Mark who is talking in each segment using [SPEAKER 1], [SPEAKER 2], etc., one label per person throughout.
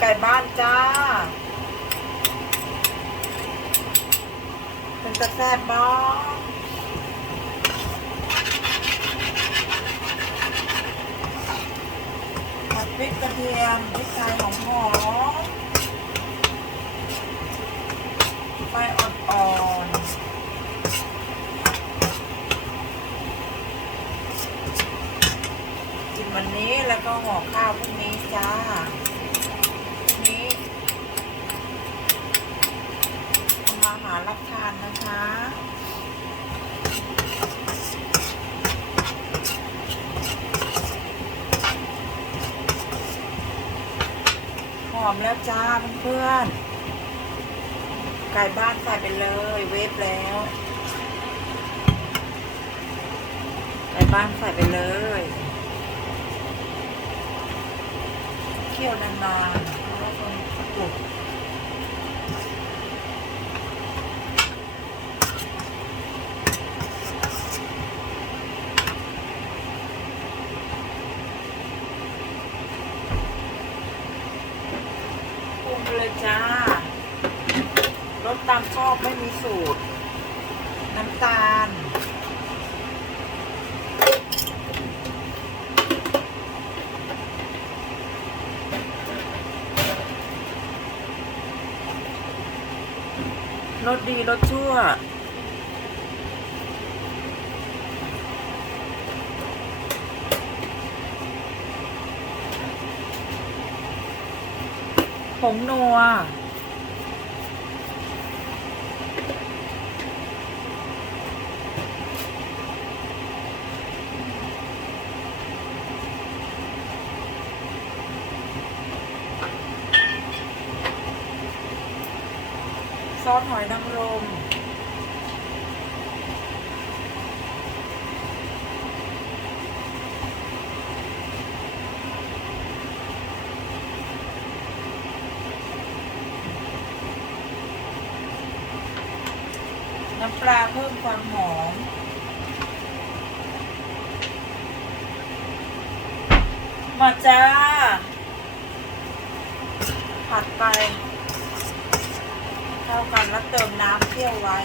[SPEAKER 1] ไก่บ้านจ้า เป็นตะแซ่บบ้องผัดพริกกระเทียมพริกไทยหอมหอมไฟอ่อนๆกินวันนี้แล้วก็ห่อข้าวพรุ่งนี้จ้าพรุ่งนี้ทำอาหารรับทานนะคะ ห อมแล้วจ้าเพื่อนๆไก่บ้านใส่ไปเลย เวฟแล้วไก่บ้านใส่ไปเลยเคี่ยวนานๆเพราะว่าคนปลุกปรุงไป เลยจ้ารสตามชอบไม่มีสูตร น้ำตาล รสดีรสชั่ว ผงนัว ซอสหอยนางรม น้ำปลาเพิ่มความหอม มาจ้า ผัดไปเข้ากันแล้วเติมน้ำเคี่ยวไว้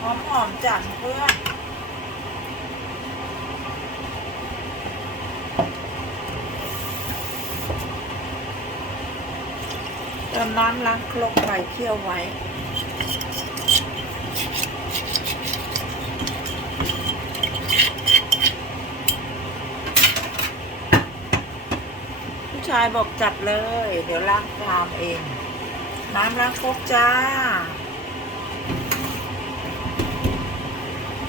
[SPEAKER 1] หอมหอมๆจัดเพื่อน เติมน้ำล้างครกไปเคี่ยวไว้ ผู้ชายบอกจัดเลย เดี๋ยวล้างชามเอง น้ำล้างครกจ้า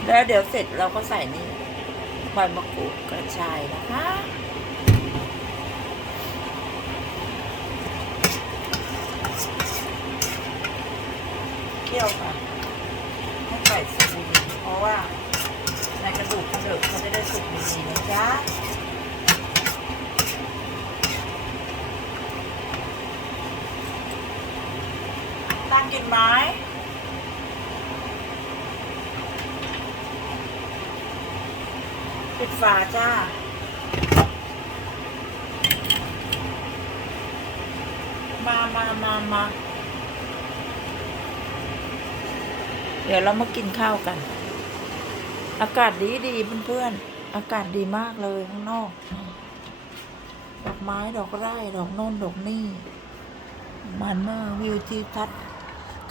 [SPEAKER 1] แล้วเดี๋ยวเสร็จเราก็ใส่นี่ใบมะกรูดกระชายนะคะ เคี่ยวค่ะให้ไก่สุกดีเพราะว่าในกระดูกกระดิกเขาจะได้สุกดีนะจ๊ะตั้งกินไหมปิดฝาจ้ามามามามา เดี๋ยวเรามากินข้าวกัน อากาศดีดีเพื่อนๆ อากาศดีมากเลยข้างนอก ดอกไม้ดอกไร่ดอกโน่นดอกนี่ มันมากวิวทิวทัศน์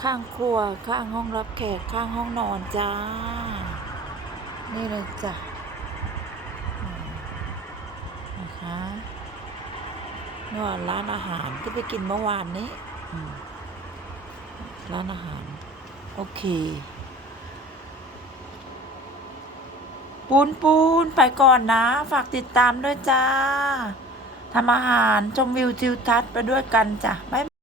[SPEAKER 1] ข้างครัวข้างห้องรับแขกข้างห้องนอนจ้า นี่เลยจ้ะนะคะนี่ว่าร้านอาหารที่ไปกินเมื่อวานนี้ร้านอาหาร โอเค ปูนปูนไปก่อนนะ ฝากติดตามด้วยจ้าทำอาหารชมวิวทิวทัศน์ไปด้วยกันจ้ะบ๊าย